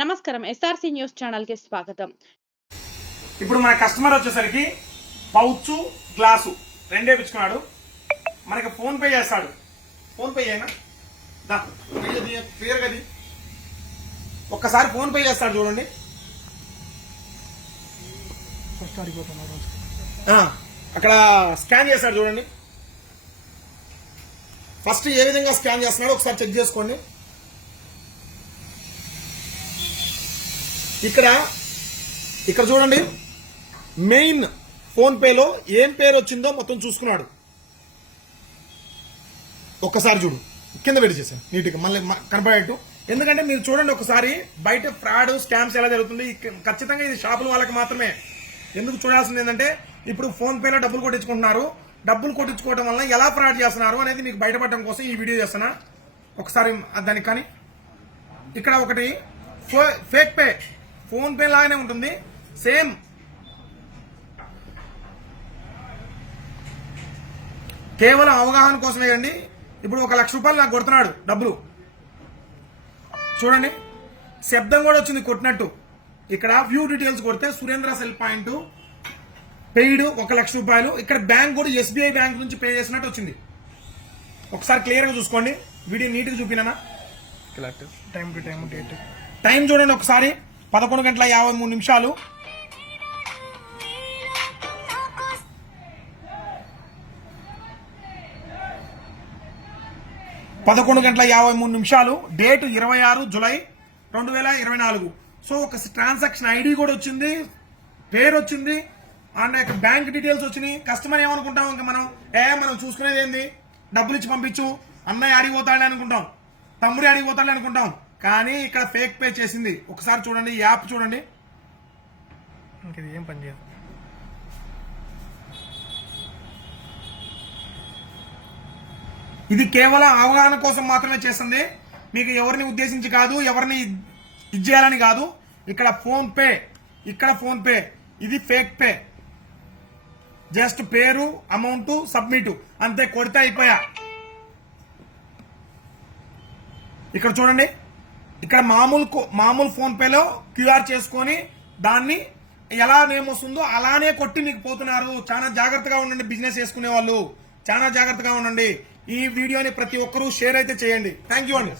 నమస్కారం SRC news channel కి స్వాగతం. ఇప్పుడు మన కస్టమర్ వచ్చేసరికి పౌచ్ గ్లాసు రెండే పిచ్చుకున్నాడు. మనకి ఫోన్ పే చేస్తాడు. ఫోన్ పే అయినా క్లియర్ గది ఒక్కసారి ఫోన్ పే చేస్తాడు చూడండి. అక్కడ స్కాన్ చేస్తాడు చూడండి. ఫస్ట్ ఏ విధంగా స్కాన్ చేస్తున్నాడో ఒకసారి చెక్ చేసుకోండి. ఇక్కడ చూడండి, మెయిన్ ఫోన్ పేలో ఏం పేరు వచ్చిందో మొత్తం చూసుకున్నాడు. ఒక్కసారి చూడు, కింద పెట్టి చేశాను నీట్గా మళ్ళీ కనపడేట్టు. ఎందుకంటే మీరు చూడండి ఒకసారి, బయట ఫ్రాడ్ స్కామ్స్ ఎలా జరుగుతుంది. ఖచ్చితంగా ఇది షాపుల వాళ్ళకి మాత్రమే. ఎందుకు చూడాల్సింది ఏంటంటే, ఇప్పుడు ఫోన్ పేలో డబ్బులు కొట్టించుకుంటున్నారు. డబ్బులు కొట్టించుకోవడం వల్ల ఎలా ఫ్రాడ్ చేస్తున్నారు అనేది మీకు బయటపడడం కోసం ఈ వీడియో చేస్తున్నా. ఒకసారి దానికి కానీ ఇక్కడ ఒకటి ఫేక్ పే, ఫోన్ పే లాగానే ఉంటుంది సేమ్. కేవలం అవగాహన కోసమే అండి. ఇప్పుడు 1 లక్ష రూపాయలు నాకు కొడుతున్నాడు డబ్బులు. చూడండి, శబ్దం కూడా వచ్చింది కొట్టినట్టు. ఇక్కడ వ్యూ డీటెయిల్స్ కొడితే సురేంద్ర సెల్ పాయింట్ పెయిడ్ 1 లక్ష రూపాయలు. ఇక్కడ బ్యాంక్ కూడా ఎస్బీఐ బ్యాంక్ నుంచి పే చేసినట్టు వచ్చింది. ఒకసారి క్లియర్ గా చూసుకోండి. వీడియో నీట్ గా చూపినా. Time to time date time చూడండి ఒకసారి, 11:53. 11:53. Date 26 July 2024. సో ఒక ట్రాన్సాక్షన్ ఐడి కూడా వచ్చింది, పేరు వచ్చింది, అండ్ ఇక్కడ బ్యాంక్ డీటెయిల్స్ వచ్చినాయి. కస్టమర్ ఏమనుకుంటాం, ఇంకా మనం చూసుకునేది ఏంది, డబ్బులు ఇచ్చి పంపించు, అన్నయ్య ఆడిపోతాడని అనుకుంటాం, తమ్ముడి ఆడిపోతాడని అనుకుంటాం. కానీ ఇక్కడ ఫేక్ పే చేసింది. ఒకసారి చూడండి, యాప్ చూడండి. ఏం పని చేయదు. ఇది కేవలం అవగాహన కోసం మాత్రమే చేస్తుంది. మీకు ఎవరిని ఉద్దేశించి కాదు, ఎవరిని ఇది చేయాలని కాదు. ఇక్కడ ఫోన్ పే, ఇది ఫేక్ పే. జస్ట్ పేరు, అమౌంట్, సబ్మిట్ అంతే, కొడితే అయిపోయా. ఇక్కడ చూడండి, ఇక్కడ మామూలు ఫోన్ పేలో క్యూఆర్ చేసుకొని దాన్ని ఎలా నేమ్ వస్తుందో అలానే కొట్టి మీకు పోతున్నారు. చాలా జాగ్రత్తగా ఉండండి, బిజినెస్ చేసుకునే వాళ్ళు చాలా జాగ్రత్తగా ఉండండి. ఈ వీడియోని ప్రతి ఒక్కరూ షేర్ అయితే చేయండి. థ్యాంక్ యూ అండి.